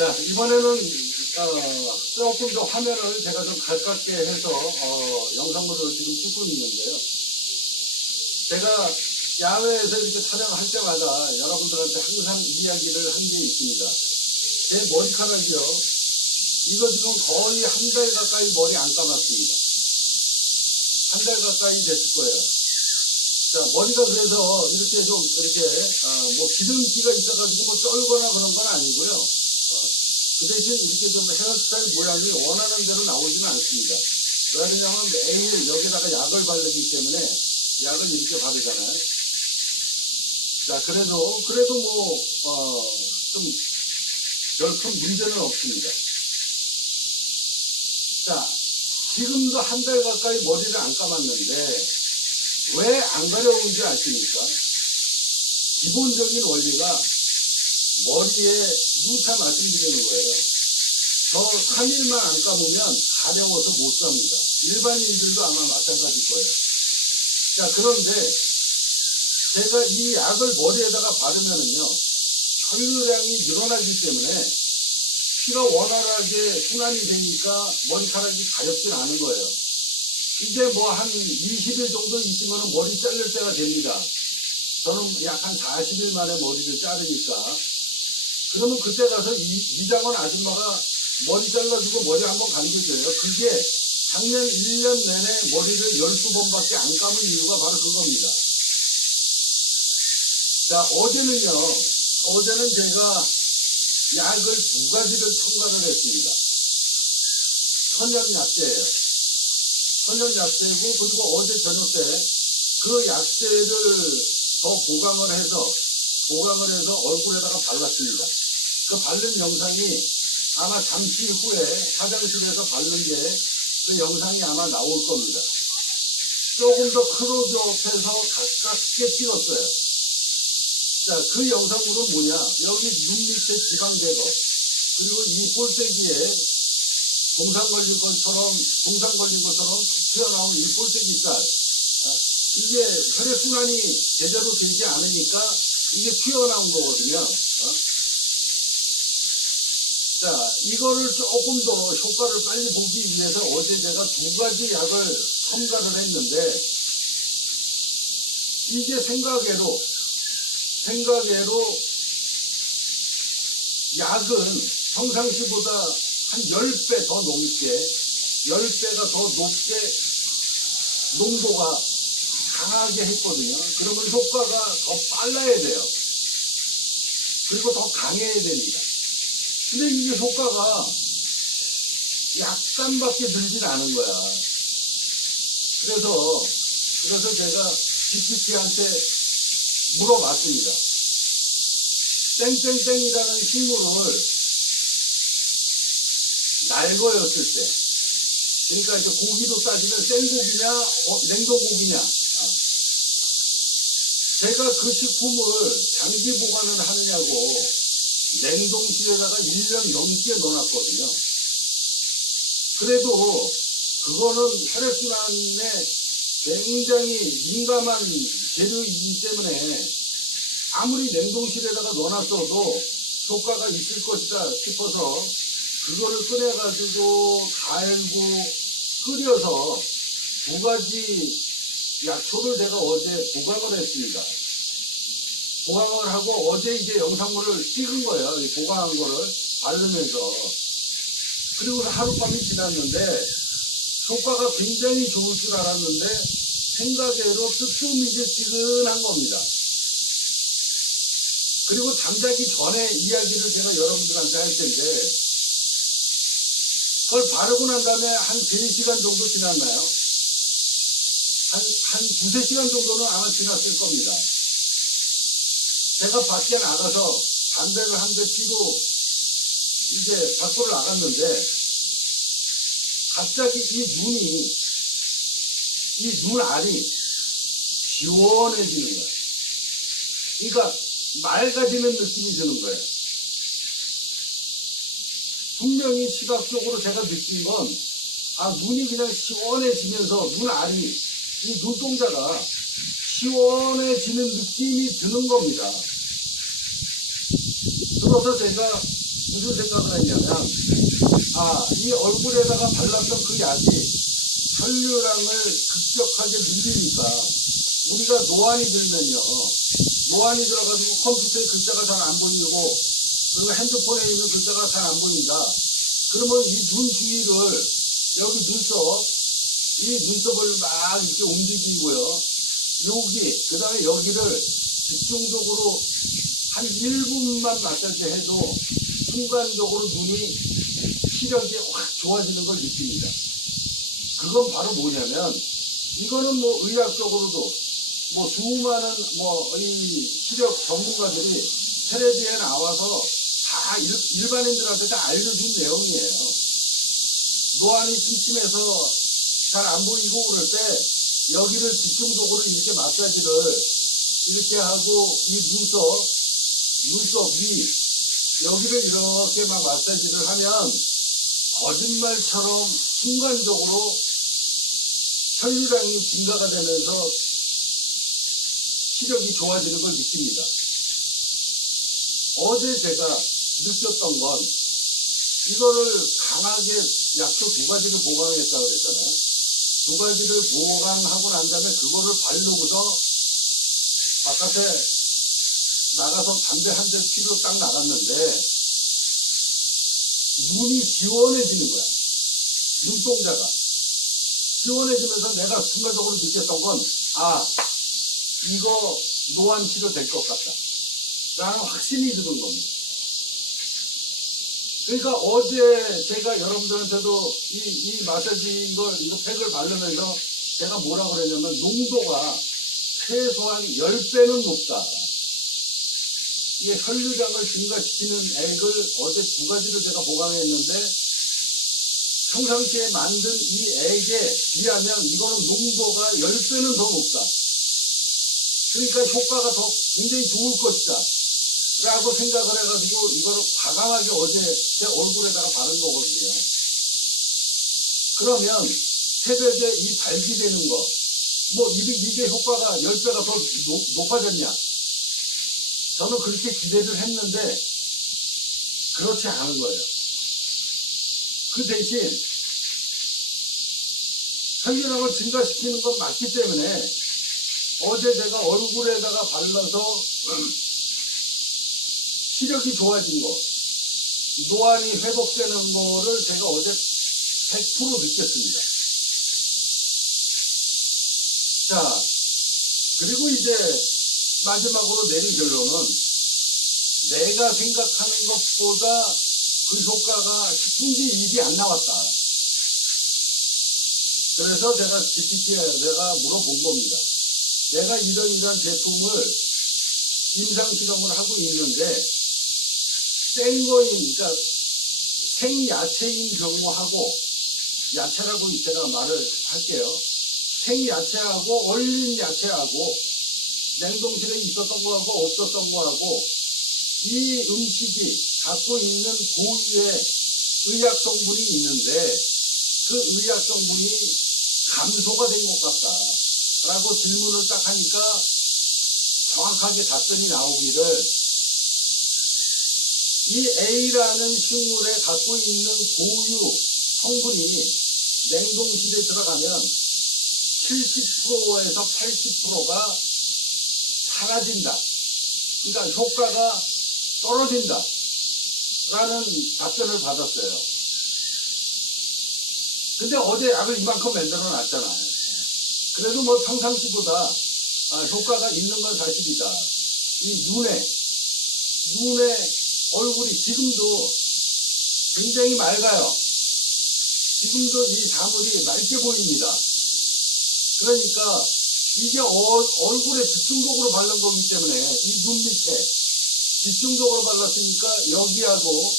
자, 이번에는 조금 더 화면을 제가 좀 가깝게 해서 영상물을 지금 찍고 있는데요. 제가 야외에서 이렇게 촬영할 때마다 여러분들한테 항상 이야기를 한 게 있습니다. 제 머리카락이요. 이거 지금 거의 한 달 가까이 머리 안 감았습니다. 한 달 가까이 됐을 거예요. 자, 머리가 그래서 이렇게 좀 이렇게 뭐 기름기가 있어가지고 뭐 쩔거나 그런 건 아니고요. 그 대신 이렇게 좀 헤어스타일 모양이 원하는 대로 나오지는 않습니다. 왜냐하면 매일 여기다가 약을 바르기 때문에 약을 이렇게 바르잖아요. 자, 그래도 뭐 좀 별 큰 문제는 없습니다. 자, 지금도 한 달 가까이 머리를 안 감았는데 왜 안 가려운지 아십니까? 기본적인 원리가 머리에 누차 말씀드리는 거예요. 저 3일만 안 감으면 가려워서 못 삽니다. 일반인들도 아마 마찬가지일 거예요. 자, 그런데 제가 이 약을 머리에다가 바르면은요, 혈류량이 늘어나기 때문에 피가 원활하게 순환이 되니까 머리카락이 가렵진 않은 거예요. 이제 뭐 한 20일 정도 있으면 머리 자를 때가 됩니다. 저는 약 한 40일 만에 머리를 자르니까. 그러면 그때 가서 이장원 아줌마가 머리 잘라주고 머리 한번 감겨줘요. 그게 작년 1년 내내 머리를 12번밖에 안 감은 이유가 바로 그겁니다. 자, 어제는 제가 약을 2가지를 첨가를 했습니다. 천연약재예요. 천연약재고, 그리고 어제 저녁 때 그 약재를 더 보강을 해서 얼굴에다가 발랐습니다. 그 바른 영상이 아마 잠시 후에 화장실에서 바른 게 그 영상이 아마 나올 겁니다. 조금 더 클로즈업해서 가깝게 찍었어요. 자, 그 영상물은 뭐냐? 여기 눈 밑에 지방 제거, 그리고 이 볼때기에 동상 걸린 것처럼 툭 튀어나온 이 볼때기살, 이게 혈액순환이 제대로 되지 않으니까 이게 튀어나온 거거든요. 자, 이거를 조금 더 효과를 빨리 보기 위해서 어제 제가 2가지 약을 첨가를 했는데, 이게 생각외로 약은 평상시보다 한 10배 더 높게, 10배가 더 높게 농도가 강하게 했거든요. 그러면 효과가 더 빨라야 돼요. 그리고 더 강해야 됩니다. 근데 이게 효과가 약간밖에 들진 않은 거야. 그래서 제가 GPT한테 물어봤습니다. 땡땡땡이라는 식물을 날거였을 때, 그러니까 이제 고기로 따지면 생고기냐, 냉동고기냐. 제가 그 식품을 장기 보관을 하느냐고 냉동실에다가 1년 넘게 넣어놨거든요. 그래도 그거는 혈액순환에 굉장히 민감한 재료이기 때문에 아무리 냉동실에다가 넣어놨어도 효과가 있을 것이다 싶어서 그거를 꺼내가지고 갈고 끓여서 2가지 약초를 제가 어제 보강을 했습니다. 보강을 하고 어제 이제 영상물을 찍은 거예요. 이 보강한 거를 바르면서. 그리고서 하룻밤이 지났는데 효과가 굉장히 좋을 줄 알았는데 생각외로 뜨뜻미지근한 겁니다. 그리고 잠자기 전에 이야기를 제가 여러분들한테 할 텐데, 그걸 바르고 난 다음에 한 3시간 정도 지났나요? 한 2~3시간 정도는 아마 지났을 겁니다. 제가 밖에 나가서 담배를 한 대 피고 이제 밖으로 나갔는데 갑자기 이 눈알이 시원해지는 거예요. 그러니까 맑아지는 느낌이 드는 거예요. 분명히 시각적으로 제가 느낀 건, 눈이 그냥 시원해지면서 눈알이, 이 눈동자가 시원해지는 느낌이 드는 겁니다. 그래서 제가 무슨 생각을 했냐면, 이 얼굴에다가 발랐던 그 약이 혈류량을 급격하게 늘리니까 우리가 노안이 들면요, 노안이 들어가지고 컴퓨터에 글자가 잘 안 보이고 그리고 핸드폰에 있는 글자가 잘 안 보인다. 그러면 이 눈 주위를 여기 이 눈썹을 막 이렇게 움직이고요. 여기, 그 다음에 여기를 집중적으로 한 1분만 마사지 해도 순간적으로 눈이 시력이 확 좋아지는 걸 느낍니다. 그건 바로 뭐냐면, 이거는 뭐 의학적으로도 뭐 수많은 이 시력 전문가들이 텔레비에 나와서 다 일반인들한테 다 알려준 내용이에요. 노안이 침침해서 잘 안 보이고 그럴 때 여기를 집중적으로 이렇게 마사지를 이렇게 하고 이 눈썹 위 여기를 이렇게 막 마사지를 하면 거짓말처럼 순간적으로 혈류량이 증가가 되면서 시력이 좋아지는 걸 느낍니다. 어제 제가 느꼈던 건 이거를 강하게 약초 2가지를 보강했다고 그랬잖아요. 2가지를 보강하고 난 다음에 그거를 바르고서 바깥에 나가서 담배 한 대 피러 딱 나갔는데 눈이 시원해지는 거야. 눈동자가 시원해지면서 내가 순간적으로 느꼈던 건 이거 노안 치료 될 것 같다 라는 확신이 드는 겁니다. 그러니까 어제 제가 여러분들한테도 이 마사지 이거 팩을 바르면서 제가 뭐라고 그랬냐면 농도가 최소한 10배는 높다. 이게 혈류량을 증가시키는 액을 어제 2가지를 제가 보강했는데 평상시에 만든 이 액에 비하면 이거는 농도가 10배는 더 높다. 그러니까 효과가 더 굉장히 좋을 것이다 라고 생각을 해가지고 이거를 과감하게 어제 제 얼굴에다가 바른 거거든요. 그러면 새벽에 이 발기되는 거 이게 효과가 10배가 더 높아졌냐? 저는 그렇게 기대를 했는데 그렇지 않은 거예요. 그 대신 혈류량을 증가시키는 건 맞기 때문에 어제 내가 얼굴에다가 발라서 시력이 좋아진 거, 노안이 회복되는 거를 제가 어제 100% 느꼈습니다. 자, 그리고 이제 마지막으로 내린 결론은 내가 생각하는 것보다 그 효과가 10분의 1이 안 나왔다. 그래서 제가 GPT에 내가 물어본 겁니다. 내가 이런 제품을 임상실험을 하고 있는데 그러니까 생야채인 경우하고 야채라고 제가 말을 할게요. 생야채하고 얼린 야채하고 냉동실에 있었던 거하고 없었던 거하고 이 음식이 갖고 있는 고유의 의약 성분이 있는데 그 의약 성분이 감소가 된 것 같다 라고 질문을 딱 하니까 정확하게 답변이 나오기를 이 A라는 식물에 갖고 있는 고유 성분이 냉동실에 들어가면 70%에서 80%가 사라진다. 그러니까 효과가 떨어진다. 라는 답변을 받았어요. 근데 어제 약을 이만큼 만들어 놨잖아. 그래도 뭐 평상시보다 효과가 있는 건 사실이다. 이 눈에 얼굴이 지금도 굉장히 맑아요. 지금도 이 사물이 맑게 보입니다. 그러니까 이게 얼굴에 집중적으로 바른 거기 때문에 이 눈 밑에 집중적으로 발랐으니까 여기하고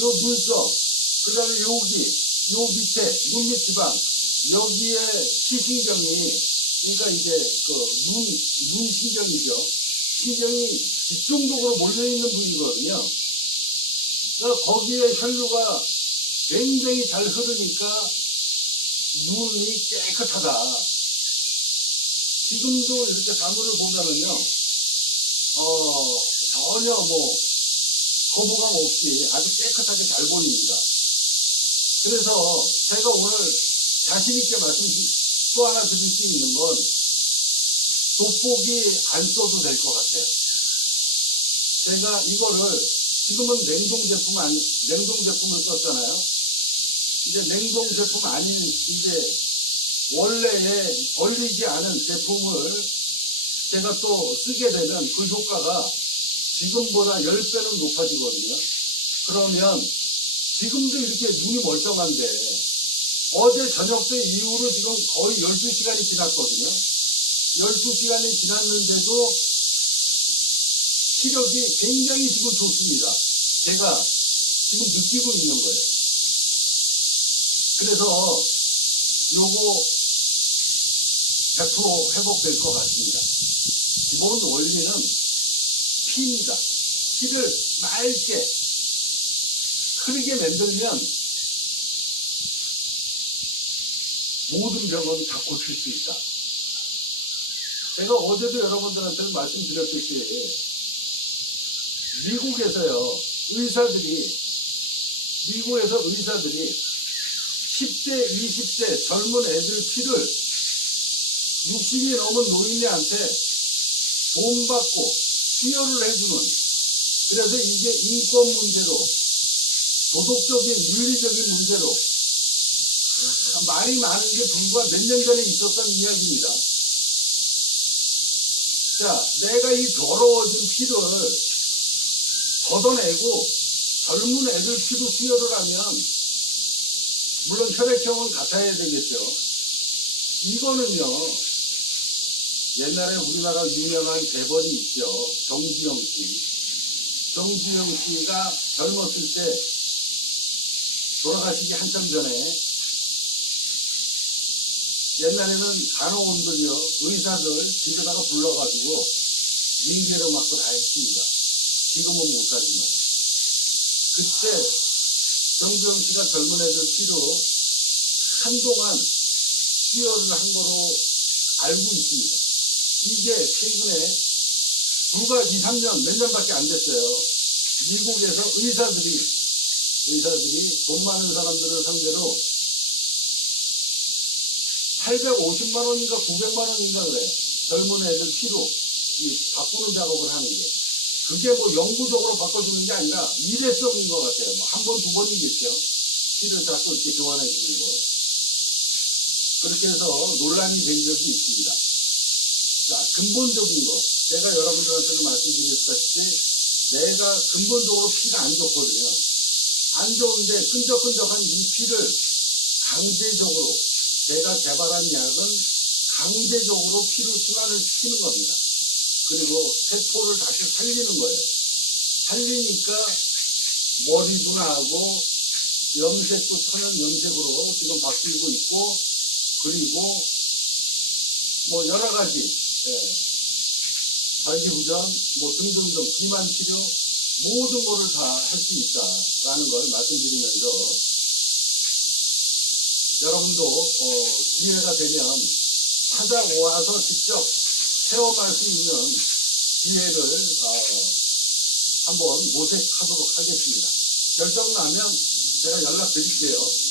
요 눈썹, 그 다음에 여기, 요 밑에 눈 밑 지방, 여기에 시신경이, 그러니까 이제 눈 신경이죠. 신경이 집중적으로 몰려있는 부위거든요. 그러니까 거기에 혈류가 굉장히 잘 흐르니까 눈이 깨끗하다. 지금도 이렇게 사물을 보면은요, 전혀 거부감 없이 아주 깨끗하게 잘 보입니다. 그래서 제가 오늘 자신있게 또 하나 드릴 수 있는 건 돋보기 안 써도 될 것 같아요. 제가 이거를 지금은 냉동 제품을 썼잖아요. 이제 냉동 제품 아닌 이제 원래의 얼리지 않은 제품을 제가 또 쓰게 되면 그 효과가 지금보다 10배는 높아지거든요. 그러면 지금도 이렇게 눈이 멀쩡한데 어제 저녁 때 이후로 지금 거의 12시간이 지났거든요. 12시간이 지났는데도 시력이 굉장히 지금 좋습니다. 제가 지금 느끼고 있는 거예요. 그래서 요거 100% 회복될 것 같습니다. 기본 원리는 피입니다. 피를 맑게 흐르게 만들면 모든 병은 다 고칠 수 있다. 제가 어제도 여러분들한테 말씀드렸듯이 미국에서 의사들이 10대, 20대 젊은 애들 피를 60이 넘은 노인네한테 돈 받고 수혈을 해주는, 그래서 이게 인권 문제로 도덕적인 윤리적인 문제로 말이 많은 게 불과 몇 년 전에 있었던 이야기입니다. 자, 내가 이 더러워진 피를 걷어내고 젊은 애들 피로 수혈을 하면 물론 혈액형은 같아야 되겠죠. 이거는요, 옛날에 우리나라 유명한 재벌이 있죠. 정주영 씨. 정주영 씨가 젊었을 때 돌아가시기 한참 전에 옛날에는 간호원들이요, 의사들 집에다가 불러가지고 링게로 맞고 다 했습니다. 지금은 못하지만. 그때 정주영 씨가 젊은 애들 피로 한동안 수혈을 한 거로 알고 있습니다. 이게 최근에 불과 2, 3년, 몇 년밖에 안 됐어요. 미국에서 의사들이 돈 많은 사람들을 상대로 850만 원인가 900만 원인가 그래요. 젊은 애들 피로 바꾸는 작업을 하는 게. 그게 뭐 영구적으로 바꿔주는 게 아니라 일회성인 것 같아요. 뭐 한 번, 두 번이겠죠. 피를 자꾸 이렇게 교환해 주는 거. 그렇게 해서 논란이 된 적이 있습니다. 자, 근본적인 거. 제가 여러분들한테도 말씀드렸다시피 내가 근본적으로 피가 안 좋거든요. 안 좋은데 끈적끈적한 이 피를 강제적으로, 제가 개발한 약은 강제적으로 피를 순환을 시키는 겁니다. 그리고 세포를 다시 살리는 거예요. 살리니까 머리도 나고 염색도 천연 염색으로 지금 바뀌고 있고, 그리고 뭐 여러 가지 발기부전 뭐 등등등 비만 치료 모든 거를 다 할 수 있다라는 걸 말씀드리면서 여러분도 기회가 되면 찾아와서 직접 체험할 수 있는 기회를 한번 모색하도록 하겠습니다. 결정 나면 제가 연락드릴게요.